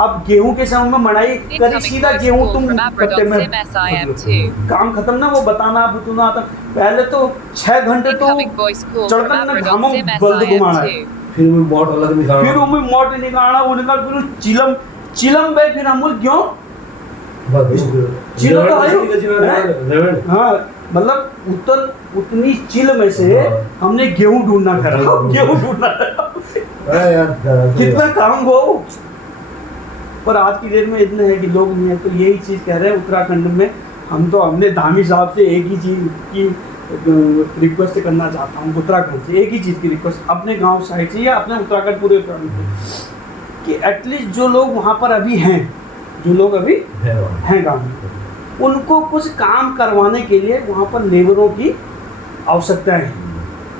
अब गेहूं के समय में मड़ाई करी, सीधा गेहूं तुम कट्टे में काम खत्म ना, वो बताना बुतना आता। पहले तो 6 घंटे तो चढ़कर ना घामों बल्द घुमाना है, फिर वो मोट अलग निकालना, फिर वो मोट निकालना, वो निकाल फिर चिलम चिलम बे फिर हम क्यों चिल तो आयो। हाँ मतलब उतनी चिल में से हमने गेहूं ढूंढना करा, गेहूं ढूंढना कितना काम वो। पर आज की डेट में इतना है कि लोग नहीं है, तो यही चीज़ कह रहे हैं उत्तराखंड में। हम तो हमने धामी साहब से एक ही चीज़ की रिक्वेस्ट करना चाहता हूँ, उत्तराखंड से एक ही चीज़ की रिक्वेस्ट, अपने गांव साइड से या अपने उत्तराखंड पूरे उत्तराखंड से, कि एटलीस्ट जो लोग वहाँ पर अभी हैं, जो लोग अभी हैं गाँव में, उनको कुछ काम करवाने के लिए वहाँ पर लेबरों की आवश्यकता है।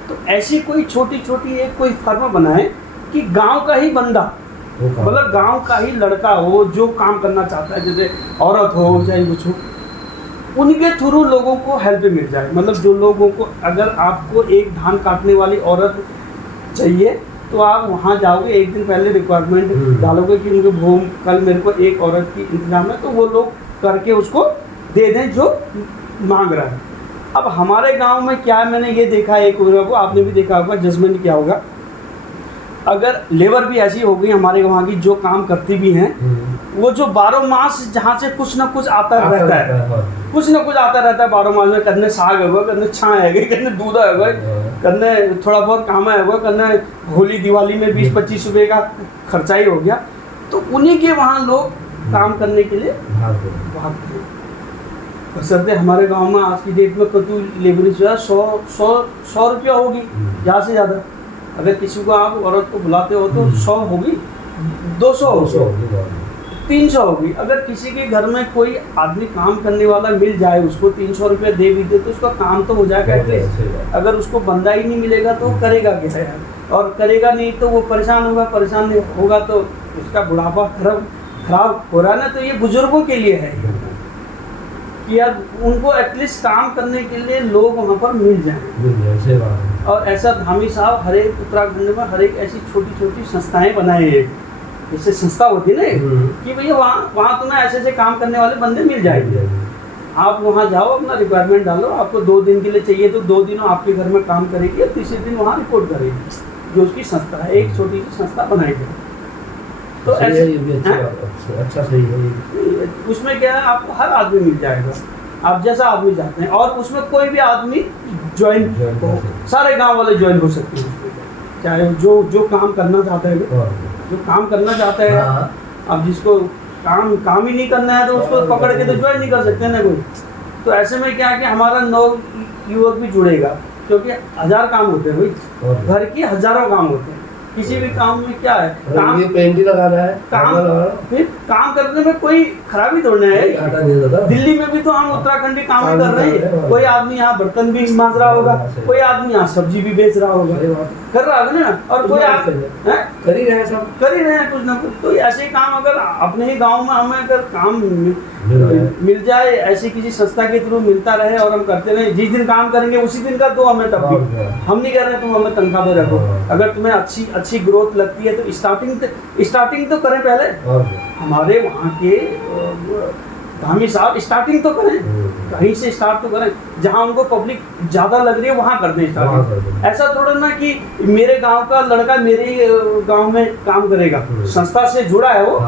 तो ऐसी कोई छोटी छोटी एक कोई फर्म बनाए कि गांव का ही बंदा, मतलब गांव का ही लड़का हो जो काम करना चाहता है, जैसे औरत हो चाहे कुछ हो, उनके थ्रू लोगों को हेल्प मिल जाए। मतलब जो लोगों को, अगर आपको एक धान काटने वाली औरत चाहिए तो आप वहाँ जाओगे, एक दिन पहले रिक्वायरमेंट डालोगे कि उनके भूम कल मेरे को एक औरत की इंतजाम है, तो वो लोग करके उसको दे दें जो मांग रहा है। अब हमारे गांव में क्या है, मैंने ये देखा है, एक को आपने भी देखा होगा, जजमेंट क्या होगा, अगर लेबर भी ऐसी हो गई हमारे वहाँ की जो काम करती भी हैं, वो जो 12 मास जहाँ से कुछ ना कुछ आता रहता है, कुछ ना कुछ आता रहता है 12 मास में, करने साग है, करने छाँ है, करने दूध है, करने थोड़ा बहुत काम है, करने होली दिवाली में 20-25 रुपये का खर्चा ही हो गया। तो उन्हीं के वहाँ लोग काम करने के लिए भागते हैं। बशर्ते हमारे गांव में आज की डेट में कतु लेबरी जो है 100 रुपया होगी ज़्यादा से ज़्यादा। अगर किसी को आप औरत को बुलाते हो तो 100 होगी, 200 होगी, 300 होगी। अगर किसी के घर में कोई आदमी काम करने वाला मिल जाए, उसको 300 रुपया दे भी दे तो उसका काम तो हो जाएगा एटलीस्ट। अगर उसको बंदा ही नहीं मिलेगा तो करेगा क्या यार, और करेगा नहीं तो वो परेशान होगा, परेशान होगा तो उसका बुढ़ापा खराब हो रहा है ना। तो ये बुजुर्गों के लिए है कि यार उनको एटलीस्ट काम करने के लिए लोग वहाँ पर मिल जाएं। और ऐसा धामी साहब हर एक उत्तराखंड में हर एक ऐसी छोटी छोटी संस्थाएं बनाए हैं, जैसे संस्था होती है ना कि भैया वहाँ तुम्हें ऐसे ऐसे काम करने वाले बंदे मिल जाएंगे। आप वहाँ जाओ, अपना रिक्वायरमेंट डालो, आपको 2 दिन के लिए चाहिए तो 2 दिन आपके घर में काम करेगी, और तीसरे दिन वहाँ रिपोर्ट करेगी, जो उसकी संस्था है, एक छोटी सी संस्था बनाई गई। तो ऐसे अच्छा सही है। उसमें क्या है, आपको हर आदमी मिल जाएगा, आप जैसा आदमी चाहते हैं, और उसमें कोई भी आदमी ज्वाइन हो, सारे गांव वाले ज्वाइन हो सकते हैं, चाहे जो काम करना चाहता है, जो काम करना चाहता है। अब जिसको काम ही नहीं करना है तो उसको पकड़ के तो ज्वाइन नहीं कर सकते ना कोई। तो ऐसे में क्या है कि हमारा नव युवक भी जुड़ेगा, क्योंकि 1000 काम होते हैं भाई, घर के हजारों काम होते हैं। किसी भी काम में क्या है, काम पेंट ही लगाना है, फिर काम करने में कोई खराबी थोड़ी है। दिल्ली में भी तो हम उत्तराखंडी काम ही कर रहे हैं, कोई आदमी यहाँ बर्तन भी मांज रहा होगा, कोई आदमी यहाँ सब्जी भी बेच रहा होगा, कर रहा होगा ना, और कोई कर ही रहे हैं कुछ ना कुछ। तो ऐसे काम अगर अपने ही गाँव में हमें अगर काम मिल जाए, ऐसी किसी संस्था के थ्रू मिलता रहे और हम करते रहे, जिस दिन काम करेंगे उसी दिन का दो हमें, तब भी हम नहीं कर रहे तुम हमें तनख्वाह पे रखो। अगर तुम्हें अच्छी ग्रोथ लगती है तो स्टार्टिंग तो करें पहले। हमारे वहाँ के धामी साहब स्टार्टिंग तो करें, कहीं से स्टार्ट तो करें, जहाँ उनको पब्लिक ज़्यादा लग रही है वहाँ कर दें स्टार्टिंग। ऐसा थोड़ा ना कि मेरे गांव का लड़का मेरे गांव में काम करेगा, संस्था से जुड़ा है वो,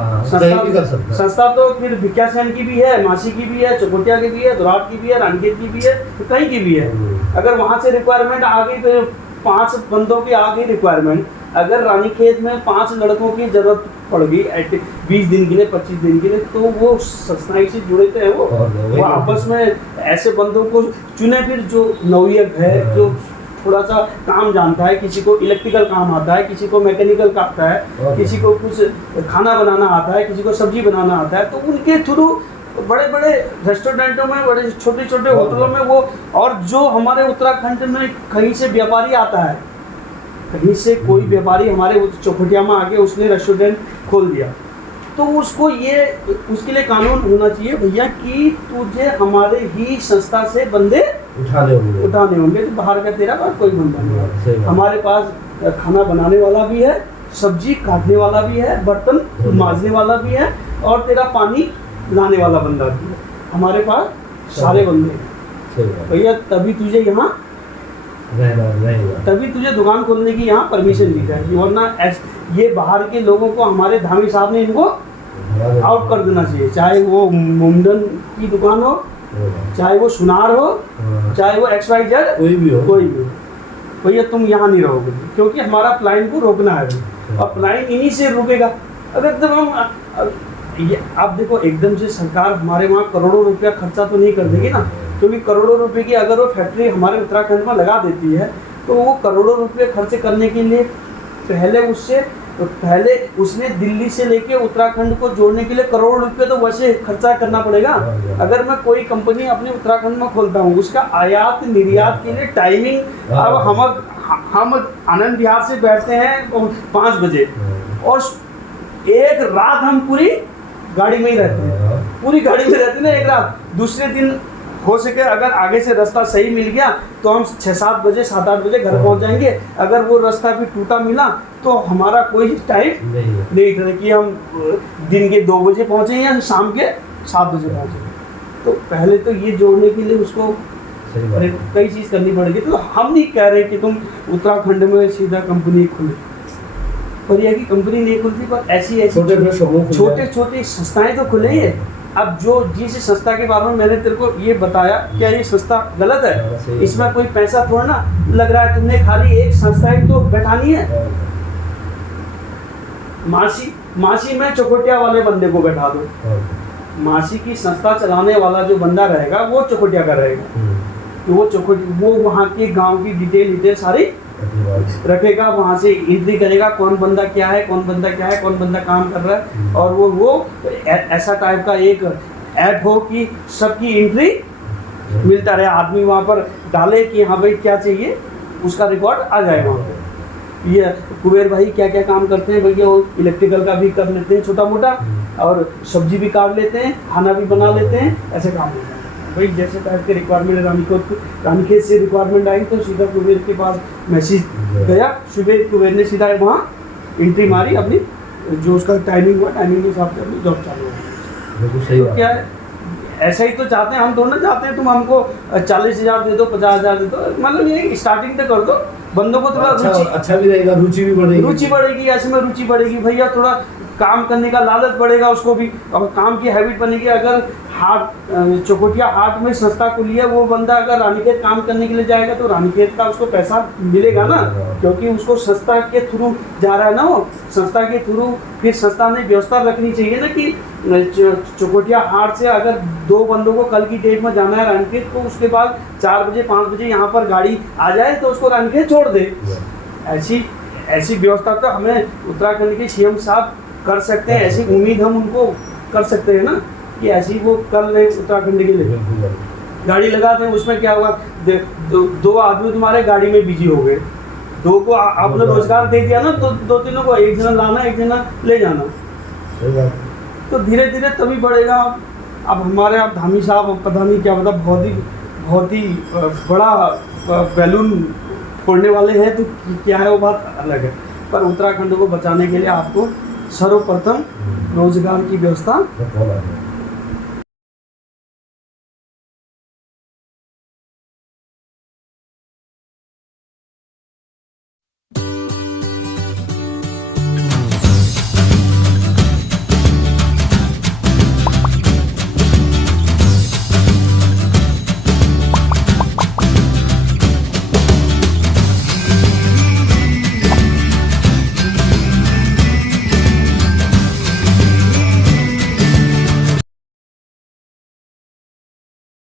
संस्था तो फिर भिक्या सेन की भी है, मासी की भी है, चकोटिया की भी है, दुराट की भी है, रानखेत की भी है, तो कहीं की भी है। अगर वहाँ से रिक्वायरमेंट आ गई तो 5 बंदों की आ गई रिक्वायरमेंट, अगर रानीखेत में 5 लड़कों की जरूरत पड़ गई 20 दिन के लिए, 25 दिन के लिए, तो वो संस्थाएं से जुड़े थे वो आपस में ऐसे बंदों को चुने फिर जो नवयुवक है, जो थोड़ा सा काम जानता है, किसी को इलेक्ट्रिकल काम आता है, किसी को मैकेनिकल का आता है, किसी को कुछ खाना बनाना आता है, किसी को सब्जी बनाना आता है, तो उनके थ्रू बड़े बड़े रेस्टोरेंटों में, बड़े छोटे छोटे होटलों में वो, और जो हमारे उत्तराखंड में कहीं से व्यापारी आता है, कहीं से कोई व्यापारी हमारे चौखटिया में आके उसने रेस्टोरेंट खोल दिया, तो उसको उसके लिए कानून होना चाहिए भैया कि तुझे हमारे ही संस्था से बंदे उठाने होंगे। तो बाहर का तेरा बात कोई बंदा नहीं है, हमारे पास खाना बनाने वाला भी है, सब्जी काटने वाला भी है, बर्तन मांजने वाला भी है, और तेरा पानी लाने वाला बंदा भी है। हमारे पास सारे बंदे हैं सही बात भैया, तभी तुझे यहाँ रहेगा। तभी तुझे दुकान खोलने की यहाँ परमिशन दी जाएगी, वरना ये बाहर के लोगों को हमारे धामी साहब ने इनको आउट कर देना चाहिए। चाहे वो मुंडन की दुकान हो, चाहे वो सुनार हो, चाहे वो XYZ कोई भी हो, भैया तुम यहाँ नहीं रहोगे, क्योंकि हमारा प्लाइन को रोकना है भाई, और प्लाइन इन्हीं से रुकेगा। अगर तुम हम ये आप देखो, एकदम से सरकार हमारे वहाँ करोड़ों रुपया खर्चा तो नहीं कर देगी ना, क्योंकि करोड़ों रुपए की अगर वो फैक्ट्री हमारे उत्तराखंड में लगा देती है तो वो करोड़ों रुपए खर्च करने के लिए पहले उसने दिल्ली से लेके उत्तराखंड को जोड़ने के लिए करोड़ों रुपए तो वैसे खर्चा करना पड़ेगा। अगर मैं कोई कंपनी अपने उत्तराखंड में खोलता हूँ, उसका आयात निर्यात के लिए टाइमिंग, अब हम आनंद विहार से बैठते हैं 5 बजे और एक रात हम पूरी गाड़ी में ही रहते हैं, पूरी गाड़ी में रहते हैं ना एक रात। दूसरे दिन हो सके अगर आगे से रास्ता सही मिल गया तो हम 6-7 बजे 7-8 बजे घर पहुंच जाएंगे। अगर वो रास्ता भी टूटा मिला तो हमारा कोई टाइम नहीं था कि हम दिन के 2 बजे पहुंचे या शाम के 7 बजे पहुंचे। तो पहले तो ये जोड़ने के लिए उसको कई चीज़ करनी पड़ेगी। तो हम नहीं कह रहे कि तुम उत्तराखंड में सीधा कंपनी खोले, पर यह की कंपनी नहीं खुलती, पर ऐसी छोटे छोटे संस्थाएं तो खुले ही। अब जो जिस संस्था के बारे में मैंने तेरे को ये बताया, क्या ये संस्था गलत है? इसमें कोई पैसा थोड़ा ना लग रहा है, तुमने खाली एक संस्था ही तो बैठानी है। मासी में चौखटिया वाले बंदे को बैठा दो, मासी की संस्था चलाने वाला जो बंदा रहेगा वो चौखटिया का रहेगा, तो वो वहाँ के गांव की डिटेल सारी रखेगा, वहाँ से एंट्री करेगा, कौन बंदा क्या है, कौन बंदा काम कर रहा है। और वो ऐसा टाइप का एक ऐप हो कि सबकी एंट्री मिलता रहे, आदमी वहाँ पर डाले कि हाँ भाई क्या चाहिए, उसका रिकॉर्ड आ जाए वहाँ पर। ये कुबेर भाई क्या क्या काम करते हैं भैया, वो इलेक्ट्रिकल का भी कर लेते हैं छोटा मोटा, और सब्जी भी काट लेते हैं, खाना भी बना लेते हैं, ऐसे काम होता है भाई। जैसे टाइप के रिक्वायरमेंट रानीखेत से रिक्वायरमेंट आई तो सीधा कुबेर के पास मैसेज गया, सुबह कुबेर ने सीधा वहाँ एंट्री मारी, अपनी जो उसका टाइमिंग हुआ, टाइमिंग के हिसाब से अपनी जॉब चालू हो। तो क्या है, ऐसा ही तो चाहते हैं हम, थोड़ा ना चाहते हैं तुम हमको 40,000 दे दो, 50,000 दे दो, मतलब ये स्टार्टिंग तो कर दो, बंदों को थोड़ा अच्छा भी रहेगा, रुचि बढ़ेगी, ऐसे में रुचि बढ़ेगी भैया, थोड़ा काम करने का लालच बढ़ेगा उसको भी, और काम की हैबिट बनेगी। अगर चौखटिया हाट में संस्था खुली है, वो बंदा अगर रानीखेत काम करने के लिए जाएगा तो रानीखेत का उसको पैसा मिलेगा ना, क्योंकि उसको संस्था के थ्रू जा रहा है ना, वो संस्था के थ्रू। फिर संस्था ने व्यवस्था रखनी चाहिए ना कि चौखटिया हाट से अगर 2 बंदों को कल की डेट में जाना है रानीखेत, तो उसके बाद 4 बजे 5 बजे यहाँ पर गाड़ी आ जाए तो उसको रानीखेत छोड़ दे। ऐसी व्यवस्था तो हमें उत्तराखंड के CM साहब कर सकते हैं, ऐसी उम्मीद हम उनको कर सकते हैं ना कि ऐसी वो कर ले उत्तराखंड के लिए। गाड़ी लगाते हैं, उसमें क्या हुआ, 2 आदमी तुम्हारे गाड़ी में बिजी हो गए, 2 को आपने रोजगार दे दिया ना, तो 2-3 को एक जना लाना, एक जना ले जाना, तो धीरे धीरे तभी बढ़ेगा। अब हमारे आप धामी साहब पता नहीं क्या, मतलब बहुत ही बड़ा बैलून फोड़ने वाले हैं, तो क्या है वो बात अलग है। पर उत्तराखंड को बचाने के लिए आपको सर्वप्रथम रोजगार की व्यवस्था